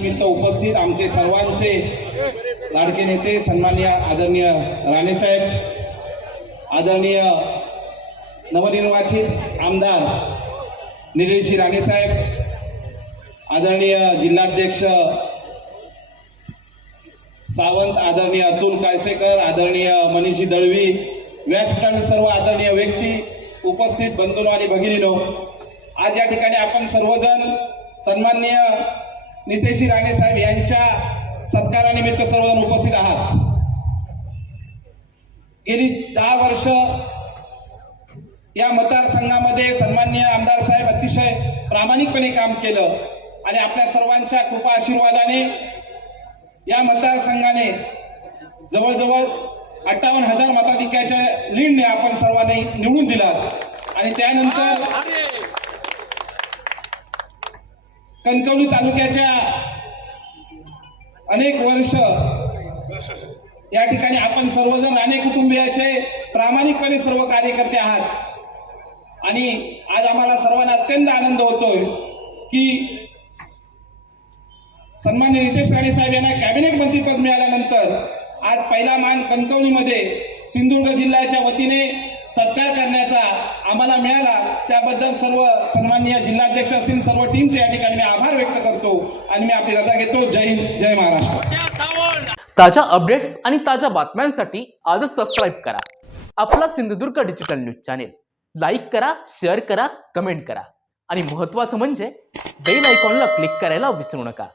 निमित्त उपस्थित आमचे सर्वांचे लाडके नेते सन्माननीय आदरणीय राणेसाहेब आदरणीय नवनिर्वाचित आमदार निलेशजी राणेसाहेब आदरणीय जिल्हाध्यक्ष सावंत आदरणीय अतुल कायसेकर आदरणीय मनीषी दळवी व्यासपीठाने सर्व आदरणीय व्यक्ती उपस्थित बंधूंनो आणि भगिनीनो आज या ठिकाणी आपण सर्वजण सन्माननीय नितेशी राणे साहेब यांच्या सत्कारानिमित्त सर्वजण उपस्थित आहात. गेली दहा वर्ष या मतदारसंघामध्ये सन्माननीय आमदार साहेब अतिशय प्रामाणिकपणे काम केलं आणि आपल्या सर्वांच्या कृपा आशीर्वादाने या मतदारसंघाने जवळजवळ अठ्ठावन्न हजार मताधिक्याच्या लीडने आपण सर्वांनी निवडून दिलात आणि त्यानंतर कणकवली तालुक्याच्या अनेक वर्ष या ठिकाणी आपण सर्वजण अनेक कुटुंबियाचे प्रामाणिकपणे सर्व कार्यकर्ते आहात. आणि आज आम्हाला सर्वांना अत्यंत आनंद होतोय की सन्मान्य नितेश राणे साहेब यांना कॅबिनेट मंत्रीपद मिळाल्यानंतर आज पहिला मान कणकवलीमध्ये सिंधुदुर्ग जिल्ह्याच्या वतीने सत्कार करण्याचा आम्हाला मिळाला. त्याबद्दल सर्व सन्माननीय जिल्हाध्यक्ष असतील सर्व टीमचे या ठिकाणी मी आभार व्यक्त करतो आणि मी आपली रजा घेतो. जय हिंद जय महाराष्ट्र. ताज्या अपडेट्स आणि ताज्या बातम्यांसाठी आजच सबस्क्राईब करा. आपला Sindhudurg digital news channel like करा शेअर करा कमेंट करा. आणि महत्त्वाचं म्हणजे बेल आयकॉनला क्लिक करायला विसरू नका.